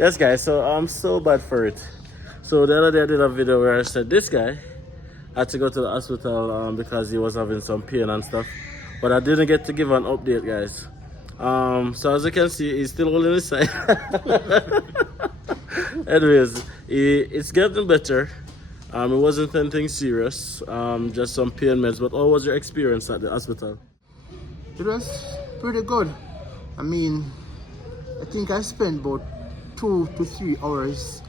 Yes, guys, so I'm so bad for it. So the other day I did a video where I said this guy had to go to the hospital because he was having some pain and stuff. But I didn't get to give an update, guys. So as you can see, he's still holding his side. Anyways, it's getting better. It wasn't anything serious, just some pain meds. But how was your experience at the hospital? It was pretty good. I mean, I think I spent about 2 to 3 hours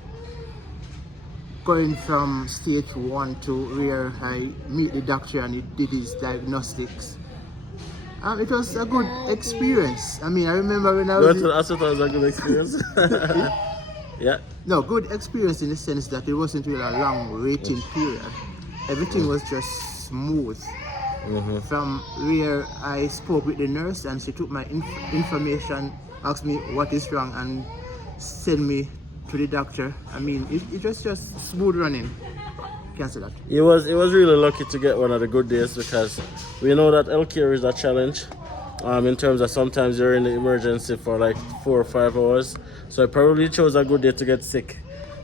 going from stage 1 to where I meet the doctor and he did his diagnostics. It was a good experience. I mean, I remember when I was... Going to the hospital was a good experience? Yeah. No, good experience in the sense that it wasn't really a long waiting period. Everything was just smooth. From where I spoke with the nurse and she took my information, asked me what is wrong and sent me to the doctor. I mean, it was just smooth running. Can't say that. He was really lucky to get one of the good days because we know that healthcare is a challenge. In terms of sometimes you're in the emergency for like 4 or 5 hours. So I probably chose a good day to get sick.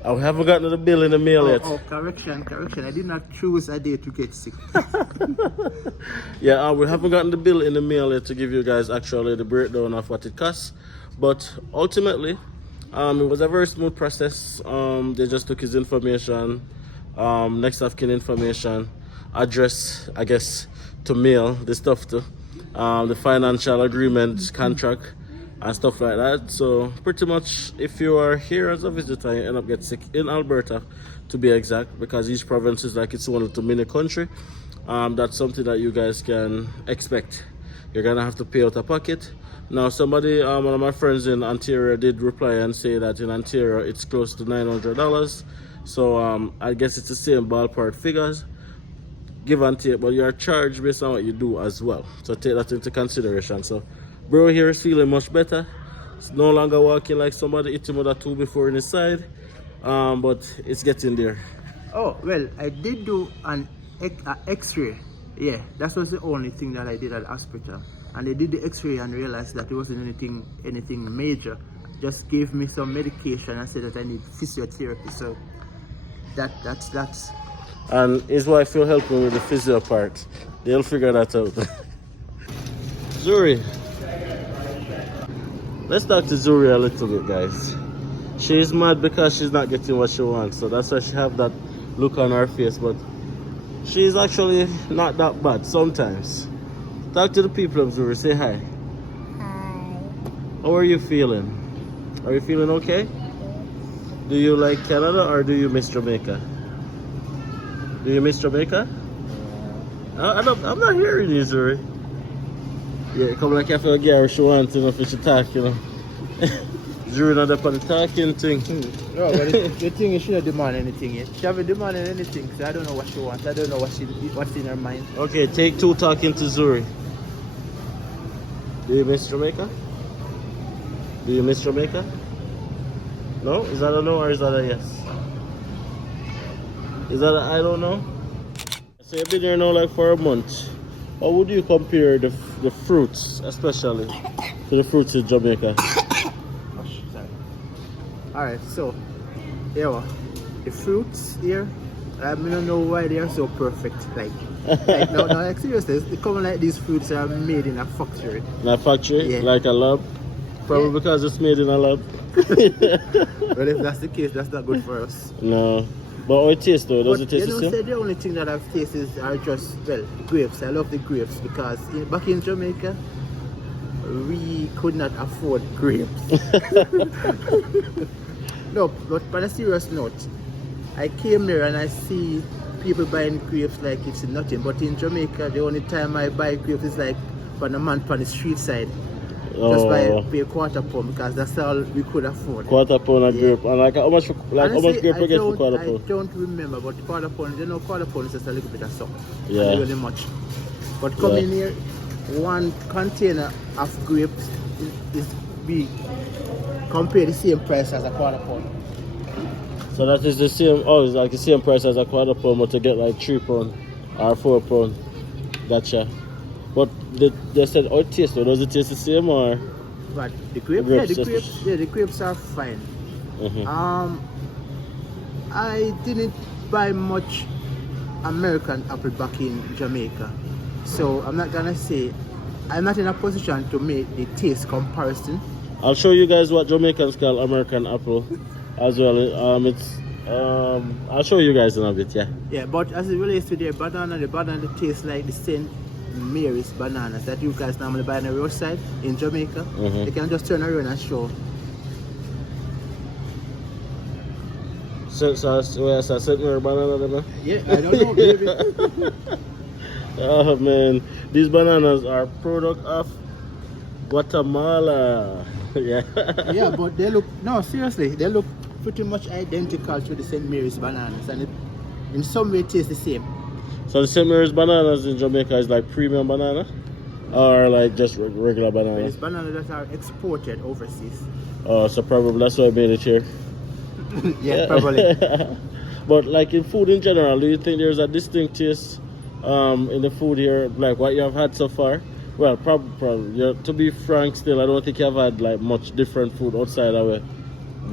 I haven't gotten the bill in the mail yet. Oh, correction. I did not choose a day to get sick. Yeah, we haven't gotten the bill in the mail yet to give you guys actually the breakdown of what it costs. But ultimately, it was a very smooth process. They just took his information, next of kin information, address, I guess, to mail the stuff to, the financial agreement, contract, and stuff like that. So pretty much if you are here as a visitor you end up getting sick in Alberta, to be exact, because each province is like its own little mini country, that's something that you guys can expect. You're gonna have to pay out of pocket. Now somebody, one of my friends in Ontario did reply and say that in Ontario it's close to $900. So I guess it's the same ballpark figures, give and take, but you're charged based on what you do as well. So take that into consideration. So bro here is feeling much better. It's no longer walking like somebody hit him with a tool before in his side, but it's getting there. Oh, well, I did do an x-ray. Yeah, that was the only thing that I did at the hospital. And they did the x-ray and realized that it wasn't anything major. Just gave me some medication and said that I need physiotherapy. So that's. And his wife will help him with the physio part. They'll figure that out. Zuri. Let's talk to Zuri a little bit, guys. She's mad because she's not getting what she wants. So that's why she have that look on her face. But she's actually not that bad sometimes. Talk to the people of Zuri. Say hi. Hi. How are you feeling? Are you feeling okay? Do you like Canada or do you miss Jamaica? Do you miss Jamaica? I'm not hearing you, Zuri. Yeah, come like I feel Gary she wants, you know, if she talk, you know. Zuri not up on the talking thing. No, but the thing is she don't demand anything yet. She haven't demanded anything, so I don't know what she wants. I don't know what's in her mind. Okay, take 2 talking to Zuri. Do you miss Jamaica? Do you miss Jamaica? No? Is that a no or is that a yes? Is that a I don't know? So you've been here now like for a month. How would you compare the fruits, especially to the fruits in Jamaica? Alright, so yeah, the fruits here, I don't know why they are so perfect. Like no, like seriously, they come like these fruits are made in a factory. In a factory? Yeah. Like a lab? Probably because it's made in a lab. Well, if that's the case, that's not good for us. No. But how it tastes though? Does it taste the same? Say the only thing that I've tasted are just, well, grapes. I love the grapes because back in Jamaica, we could not afford grapes. No, but on a serious note, I came there and I see people buying grapes like it's nothing. But in Jamaica, the only time I buy grapes is like from a man on the street side. Just pay a quarter pound because that's all we could afford. Quarter pound of grape. And like how much grape you get for quarter pound? I don't remember, but quarter pound, you know, quarter pound is just a little bit of salt. Yeah. Not really much. But coming here, 1 container of grapes is big. Compare the same price as a quarter pound. So that is the same, it's like the same price as a quarter pound, but to get like 3 pound or 4 pound. Gotcha. But they said, how it tastes though? Does it taste the same or? But the grapes, the grapes are fine. I didn't buy much American apple back in Jamaica, so I'm not gonna say I'm not in a position to make the taste comparison. I'll show you guys what Jamaicans call American apple as well. I'll show you guys in a bit, yeah. Yeah, but as it relates to the banana tastes like the St. Mary's bananas that you guys normally buy on the roadside in Jamaica. You can just turn around and show. So St. Mary banana then? Yeah, I don't know, baby. Oh man, these bananas are product of Guatemala. Yeah. Yeah, but they look, no, seriously, they look pretty much identical to the St. Mary's bananas, and it in some way tastes the same. So the St. Mary's bananas in Jamaica is like premium banana, or like just regular banana? It's bananas that are exported overseas. Oh, so probably that's why I made it here. Yeah, probably. But like in food in general, do you think there's a distinct taste in the food here, like what you have had so far? Well, probably. Yeah, to be frank, still, I don't think you've had like much different food outside of it.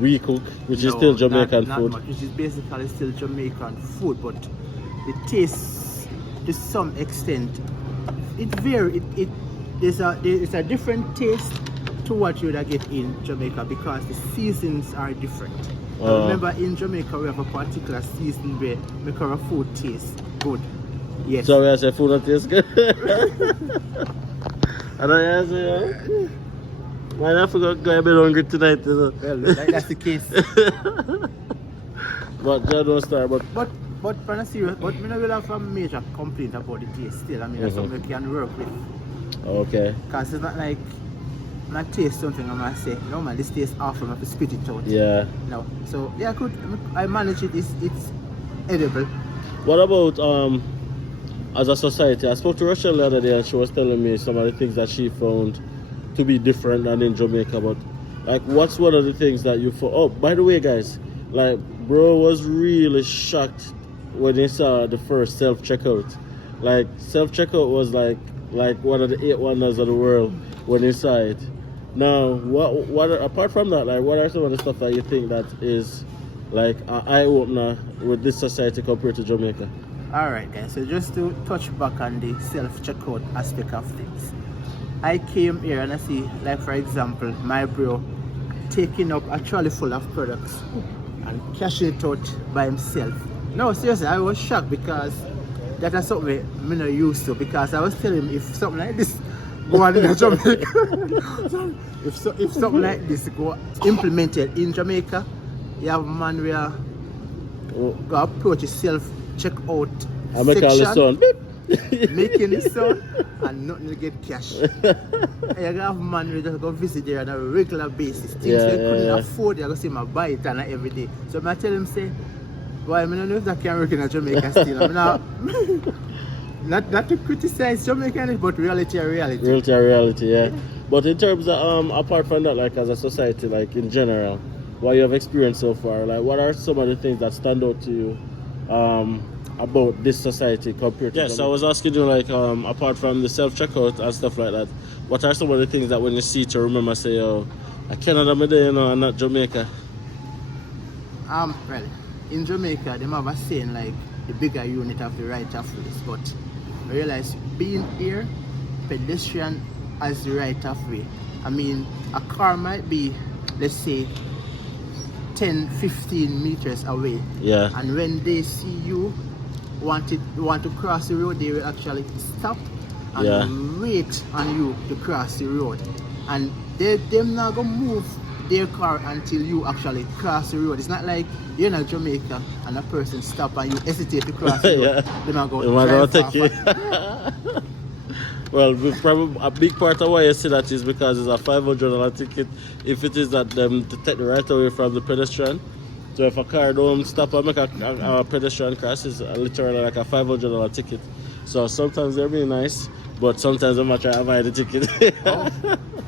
We cook, which is still Jamaican not food. Much, which is basically still Jamaican food, but the taste, to some extent, it varies. There's a different taste to what you would get in Jamaica because the seasons are different. Remember, in Jamaica we have a particular season where make our food taste good. Yes. So I say food that tastes good. I don't answer. Why I forgot go a bit hungry tonight? Well, like that's the case. But John don't start. But for a serious, but we don't really have a major complaint about the taste still. I mean, that's something we can work with. Okay. Because it's not like when I taste something, I'm gonna say, no man, this tastes awful. I have to spit it out. Yeah. No. So yeah, I manage it. It's edible. What about as a society? I spoke to Rochelle the other day, and she was telling me some of the things that she found to be different than in Jamaica. But like, what's one of the things that you found? Oh, by the way, guys, like, bro was really shocked when he saw the first self-checkout. Like, self-checkout was like one of the 8 wonders of the world when he saw it. Now, what apart from that, like, what are some of the stuff that you think that is like an eye-opener with this society compared to Jamaica? Alright guys, so just to touch back on the self-checkout aspect of things. I came here and I see, like for example, my bro taking up a trolley full of products and cashing it out by himself. No, seriously, I was shocked because that is something I'm not used to, because I was telling him if something like this go on in Jamaica, if something like this go implemented in Jamaica, you have a man where go approach a self-checkout section, making it sound and nothing to get cash. You have man who just go visit there on a regular basis. Things they couldn't afford, you go see him buy it and every day. So I tell him, say, well, I don't know if that can work in Jamaica still. I mean, not to criticize Jamaica, but reality. Reality, yeah. But in terms of apart from that, like as a society, like in general, what you have experienced so far, like what are some of the things that stand out to you about this society compared to Jamaica? I was asking you, like, apart from the self-checkout and stuff like that, what are some of the things that when you see it you remember, say, oh, I Canada me there, you know, and not Jamaica? Well, in Jamaica they have a saying like the bigger unit of the right of way, but I realize being here, pedestrian has the right of way. I mean, a car might be, let's say, 10-15 meters away, and when they see you want to cross the road, they will actually stop and wait on you to cross the road, and they're not gonna move their car until you actually cross the road. It's not like you're in Jamaica and a person stop and you hesitate to cross the road. They're not going to take you. Well, probably a big part of why you see that is because it's a $500 ticket if it is that them to take the right away from the pedestrian. So if a car don't stop and make a pedestrian cross, it's literally like a $500 ticket. So sometimes they're being nice, but sometimes I'm not trying to buy the ticket. Oh,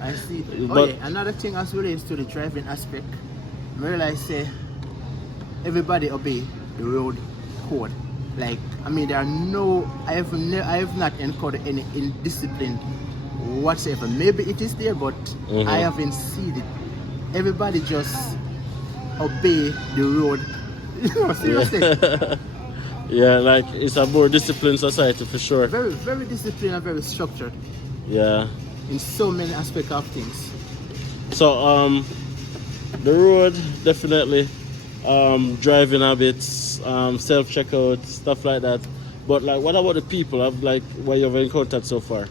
I see. But another thing as relates to the driving aspect, I realize say everybody obey the road code. Like, I mean, there are no, I have not encountered any indiscipline whatsoever. Maybe it is there, but I haven't seen it. Everybody just obey the road. No, seriously. Yeah, like it's a more disciplined society for sure. Very, very disciplined and very structured Yeah. in so many aspects of things. So the road definitely, driving habits, self checkout, stuff like that. But like, what about the people? Like what you've encountered so far?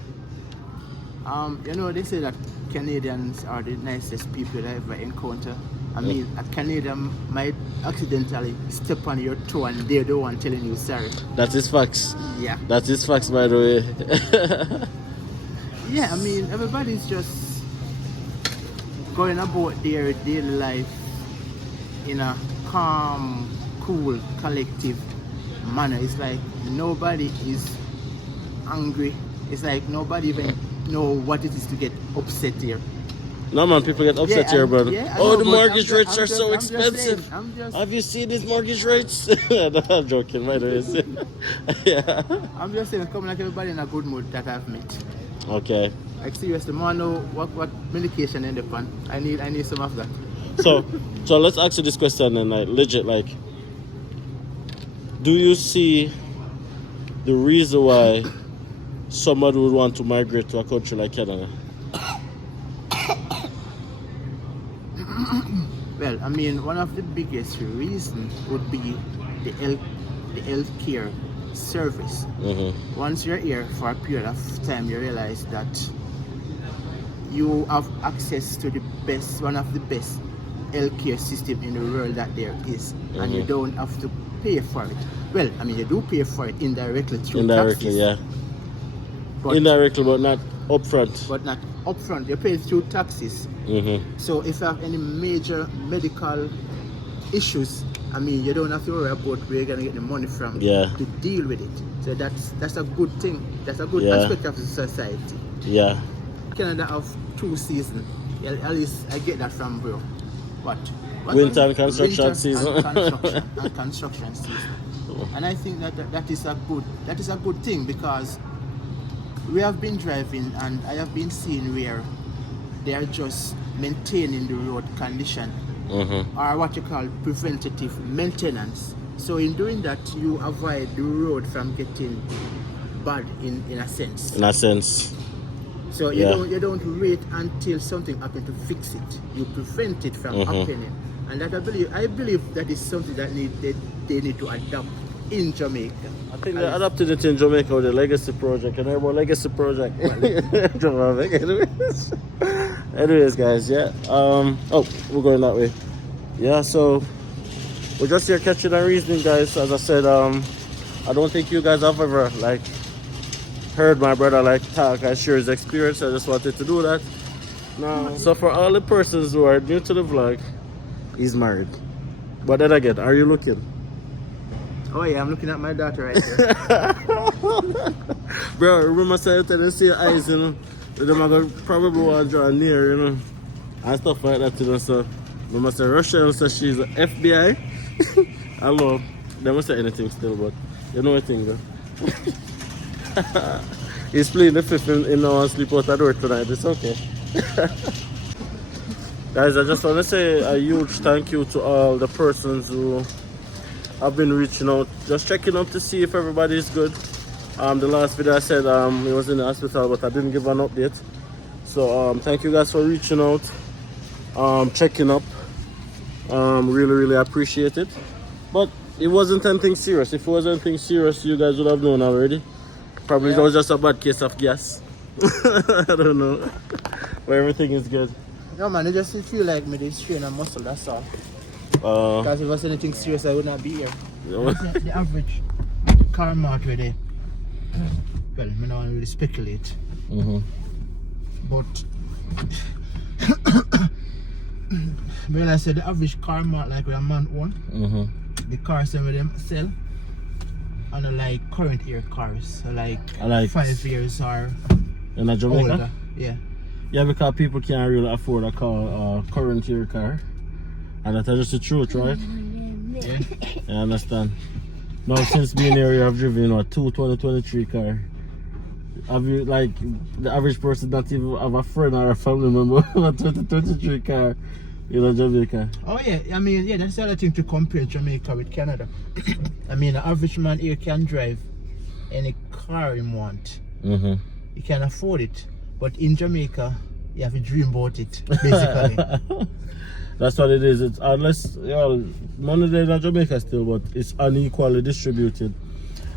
They say that Canadians are the nicest people I ever encounter. I mean, a Canadian might accidentally step on your toe and they're the one telling you sorry. That is facts. Yeah. That is facts, by the way. Yeah, I mean, everybody's just going about their daily life in a calm, cool, collective manner. It's like nobody is angry. It's like nobody even know what it is to get upset here. No man, people get upset here, brother. Yeah, the mortgage rates are so I'm expensive. saying, Have you seen these mortgage rates? No, I'm joking, by the way. Yeah. I'm just saying, come like everybody in a good mood that I've met. Okay. Like seriously, I know what medication in the pan. I need some of that. So let's ask you this question then, like legit, like, do you see the reason why somebody would want to migrate to a country like Canada? Well, I mean, one of the biggest reasons would be the health care service. Mm-hmm. Once you're here for a period of time, you realize that you have access to one of the best healthcare system in the world that there is, and you don't have to pay for it. Well, I mean, you do pay for it indirectly through taxes. Yeah. Indirectly, but not upfront. But not upfront. You pay through taxes. Mm-hmm. So if you have any major medical issues, I mean, you don't have to worry about where you're gonna get the money from to deal with it. So that's a good thing. That's a good aspect of the society. Yeah. Canada have 2 seasons. At least I get that from bro. What winter and construction season. And construction season. And I think that is a good thing, because we have been driving and I have been seeing where they are just maintaining the road condition, or what you call preventative maintenance. So in doing that, you avoid the road from getting bad in a sense. In a sense. So you don't wait until something happens to fix it. You prevent it from happening. And that I believe that is something that they need to adopt in Jamaica. I think they adopted it in Jamaica with the Legacy Project, and everyone Legacy Project. Anyways, guys, yeah. We're going that way. Yeah, so we're just here catching and reasoning, guys. As I said, I don't think you guys have ever like heard my brother like talk and share his experience. I just wanted to do that. Now, so for all the persons who are new to the vlog, he's married. But then again, are you looking? Oh yeah, I'm looking at my daughter right there. Bro, remember saying to see your eyes, you know? Them are going to probably want to draw near, you know? And stuff like that, you know? So, remember say Russia and say she's an FBI. I love. They must say anything still, but you know what thing, though. He's playing the fifth in our sleep out the door tonight. It's okay. Guys, I just want to say a huge thank you to all the persons who have been reaching out, just checking up to see if everybody is good. The last video I said he was in the hospital, but I didn't give an update. So thank you guys for reaching out, checking up. Really appreciate it. But it wasn't anything serious. If it was anything serious, you guys would have known already. Probably it was just a bad case of gas. I don't know. But everything is good. No man, I just feel like me strain a muscle, that's all. Because if it was anything serious, I would not be here. The average car mark right there. Well, I don't really speculate. But when I said the average car mark, like with a man own, the cars some of them sell on like current year cars, so like 5 years or in a Jamaica? older. Yeah, because people can't really afford a car, current year car. And that's just the truth, right? Yeah. I understand. Now, since being here, I've driven a 2023 car. Have you, like, the average person not even have a friend or a family member with a 2023 car? You know Jamaica? Oh yeah, I mean, yeah, that's the other thing to compare Jamaica with Canada. I mean, the average man here can drive any car he want. Mm-hmm. He can afford it. But in Jamaica, you have to dream about it, basically. That's what it is. It's unless money there in Jamaica still, but it's unequally distributed.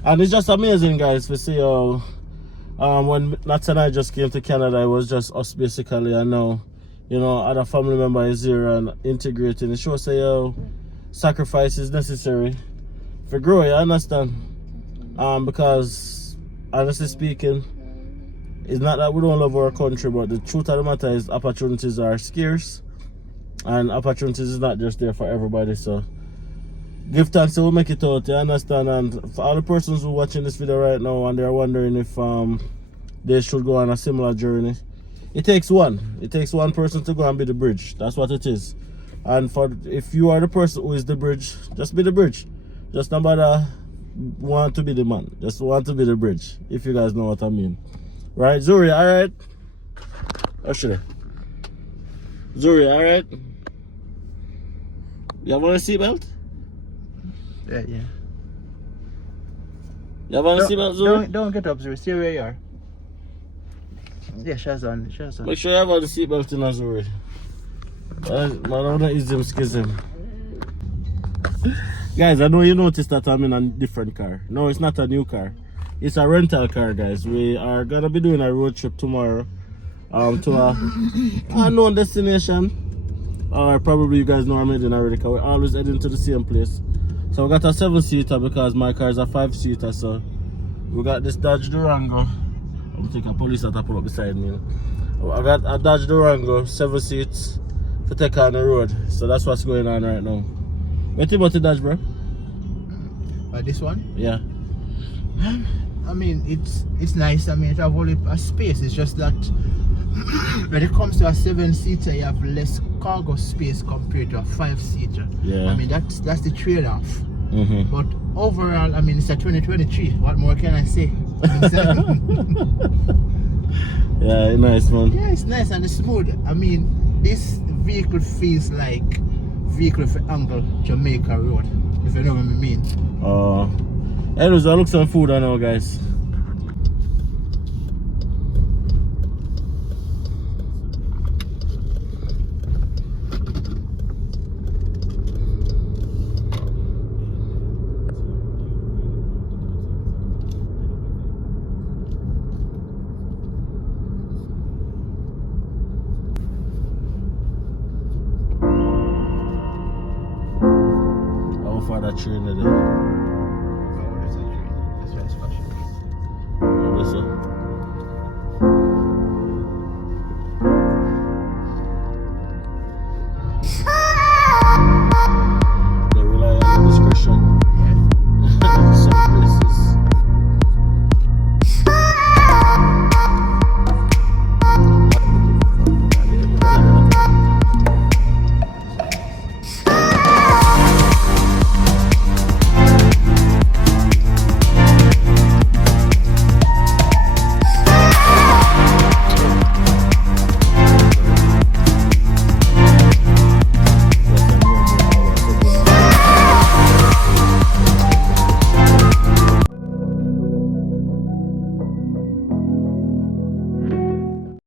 And it's just amazing, guys, to see how when Nats and I just came to Canada, it was just us basically, and now, you know, other family member is here and integrating. It shows say sacrifice is necessary for grow, you understand? Because honestly speaking, it's not that we don't love our country, but the truth of the matter is opportunities are scarce. And opportunities is not just there for everybody, so give thanks to we make it out, you understand? And for all the persons who are watching this video right now and they're wondering if they should go on a similar journey, it takes one person to go and be the bridge. That's what it is. And if you are the person who is the bridge, just be the bridge. Just no matter want to be the man, just want to be the bridge, if you guys know what I mean. Right, Zuri, alright? Or should I? Zuri, alright? You have on a seatbelt? Yeah. You have on a seatbelt, Zuri? Don't get up, Zuri. Stay where you are. Yeah, Shazan. Make sure you have on the seatbelt in Zuri. Man, I don't want to ease him, schism. Guys, I know you noticed that I'm in a different car. No, it's not a new car. It's a rental car, guys. We are going to be doing a road trip tomorrow to a unknown destination. Or probably you guys know I'm heading already, because we're always heading to the same place. So we got a 7-seater because my car is a 5-seater. So we got this Dodge Durango. I'm taking a police that I put up beside me. I got a Dodge Durango, 7 seats to take on the road. So that's what's going on right now. What do you think about the Dodge, bro? This one? Yeah. I mean, it's nice. I mean, it have only a space. It's just that when it comes to a 7-seater, you have less cargo space compared to a 5-seater. Yeah. I mean, that's the trade-off. Mm-hmm. But overall, I mean, it's a 2023. What more can I say? Yeah, nice, man. Yeah, it's nice and it's smooth. I mean, this vehicle feels like vehicle for Angle Jamaica Road, if you know what I mean. Anyways, I'll look some food I know, guys. How far that train today?